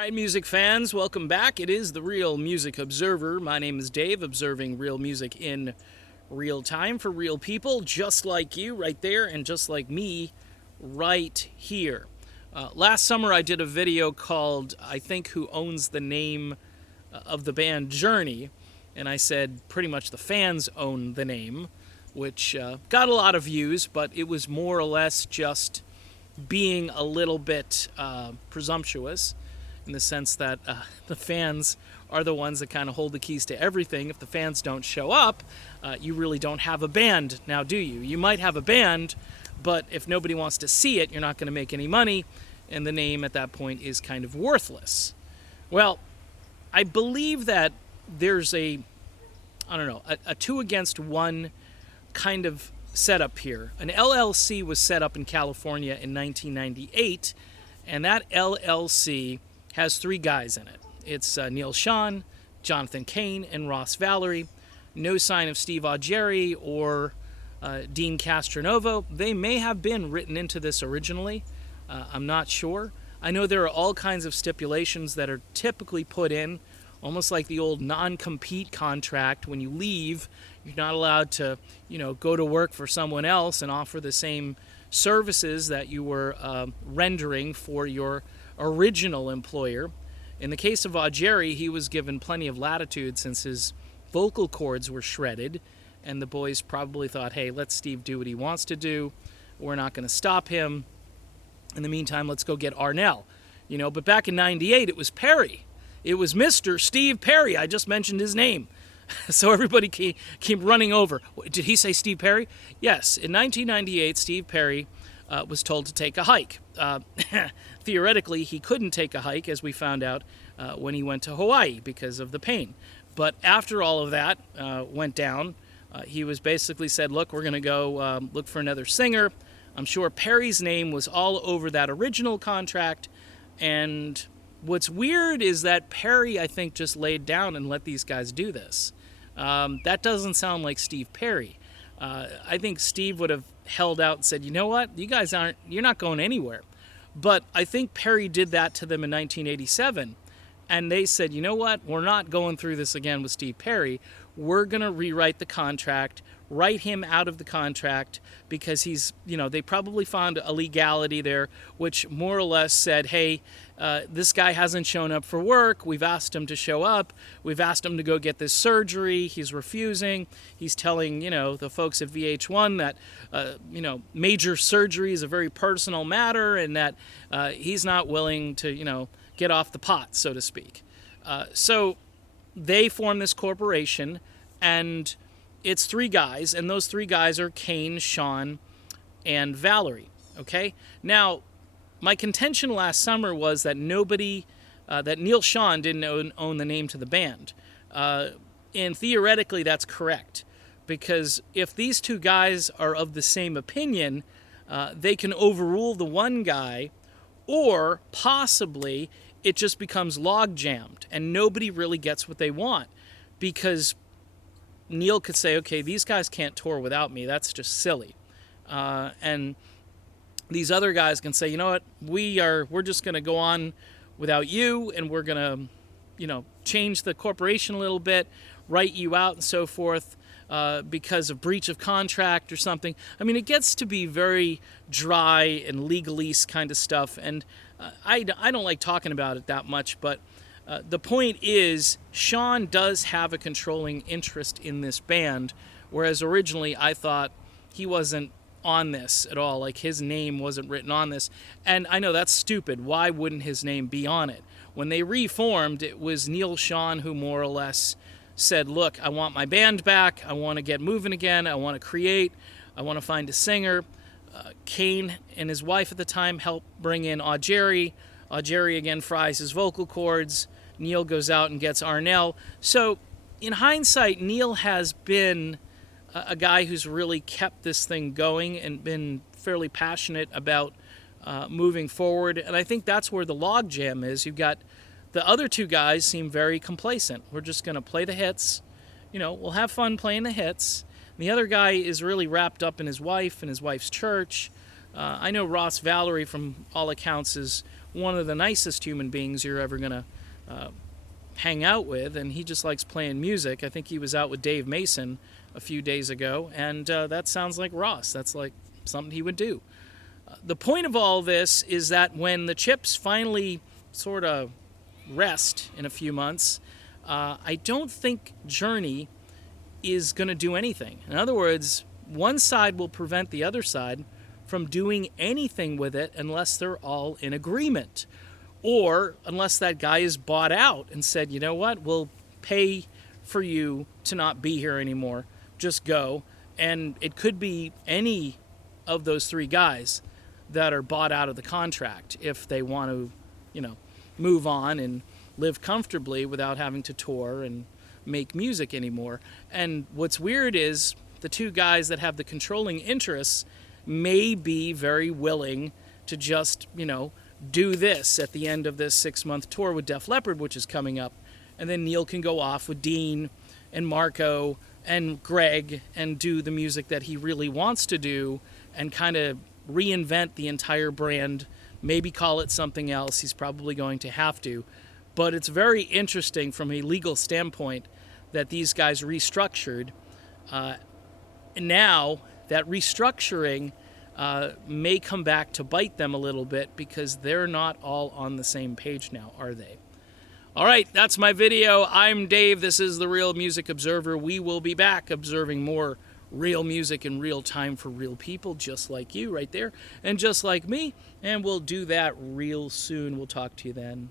All right, music fans, welcome back. It is the Real Music Observer. My name is Dave, observing real music in real time for real people, just like you right there and just like me right here. Last summer, I did a video called, I think, Who Owns the Name of the Band Journey, and I said pretty much the fans own the name, which got a lot of views, but it was more or less just being a little bit presumptuous, in the sense that the fans are the ones that kind of hold the keys to everything. If the fans don't show up, you really don't have a band now, do you? You might have a band, but if nobody wants to see it, you're not going to make any money, and the name at that point is kind of worthless. Well, I believe that there's a 2-against-1 kind of setup here. An LLC was set up in California in 1998, and that LLC has 3 guys in it. It's Neal Shawn, Jonathan Cain, and Ross Valory. No sign of Steve Augeri or Dean Castronovo. They may have been written into this originally. I'm not sure. I know there are all kinds of stipulations that are typically put in, almost like the old non-compete contract. When you leave, you're not allowed to, go to work for someone else and offer the same services that you were rendering for your original employer. In the case of Augeri, he was given plenty of latitude since his vocal cords were shredded, and the boys probably thought, hey, let Steve do what he wants to do. We're not going to stop him. In the meantime, let's go get Arnell. But back in 98, it was Perry. It was Mr. Steve Perry. I just mentioned his name. So everybody came running over. Did he say Steve Perry? Yes. In 1998, Steve Perry was told to take a hike. Theoretically, he couldn't take a hike, as we found out when he went to Hawaii because of the pain. But after all of that went down, he was basically said, look, we're going to go look for another singer. I'm sure Perry's name was all over that original contract. And what's weird is that Perry, I think, just laid down and let these guys do this. That doesn't sound like Steve Perry. I think Steve would have held out and said, you know what, you're not going anywhere. But I think Perry did that to them in 1987, and they said, you know what, we're not going through this again with Steve Perry. We're going to rewrite the contract, write him out of the contract, because he's, they probably found a legality there, which more or less said, hey, this guy hasn't shown up for work. We've asked him to show up. We've asked him to go get this surgery. He's refusing. He's telling, the folks at VH1 that, major surgery is a very personal matter, and that he's not willing to, get off the pot, so to speak. So they form this corporation, and it's 3 guys, and those 3 guys are Cain, Shawn, and Valory. Okay? Now, my contention last summer was that that Neal Shawn didn't own the name to the band. And theoretically, that's correct. Because if these 2 guys are of the same opinion, they can overrule the one guy, or possibly it just becomes log jammed and nobody really gets what they want. Because Neal could say, okay, these guys can't tour without me. That's just silly. And these other guys can say, you know what, we're just going to go on without you, and we're going to, change the corporation a little bit, write you out and so forth, because of breach of contract or something. I mean, it gets to be very dry and legalese kind of stuff, and I don't like talking about it that much, but the point is, Shawn does have a controlling interest in this band, whereas originally I thought he wasn't on this at all. Like, his name wasn't written on this. And I know that's stupid. Why wouldn't his name be on it? When they reformed, it was Neal Shawn who more or less said, look, I want my band back. I want to get moving again. I want to create. I want to find a singer. Cain and his wife at the time helped bring in Augeri. Augeri again fries his vocal cords. Neal goes out and gets Arnell. So in hindsight, Neal has been a guy who's really kept this thing going and been fairly passionate about moving forward. And I think that's where the logjam is. You've got the other 2 guys seem very complacent. We're just going to play the hits. We'll have fun playing the hits. And the other guy is really wrapped up in his wife and his wife's church. I know Ross Valory, from all accounts, is one of the nicest human beings you're ever going to hang out with, and he just likes playing music. I think he was out with Dave Mason a few days ago, and that sounds like Ross. That's like something he would do. The point of all this is that when the chips finally sort of rest in a few months, I don't think Journey is going to do anything. In other words, one side will prevent the other side from doing anything with it unless they're all in agreement, or unless that guy is bought out and said, you know what, we'll pay for you to not be here anymore, just go. And it could be any of those three guys that are bought out of the contract if they want to, move on and live comfortably without having to tour and make music anymore. And what's weird is the two guys that have the controlling interests may be very willing to just, do this at the end of this 6-month tour with Def Leppard, which is coming up. And then Neal can go off with Dean and Marco and Greg and do the music that he really wants to do and kind of reinvent the entire brand, maybe call it something else. He's probably going to have to. But it's very interesting from a legal standpoint that these guys restructured. Now, that restructuring may come back to bite them a little bit because they're not all on the same page now, are they? All right, that's my video. I'm Dave. This is The Real Music Observer. We will be back observing more real music in real time for real people just like you right there and just like me. And we'll do that real soon. We'll talk to you then.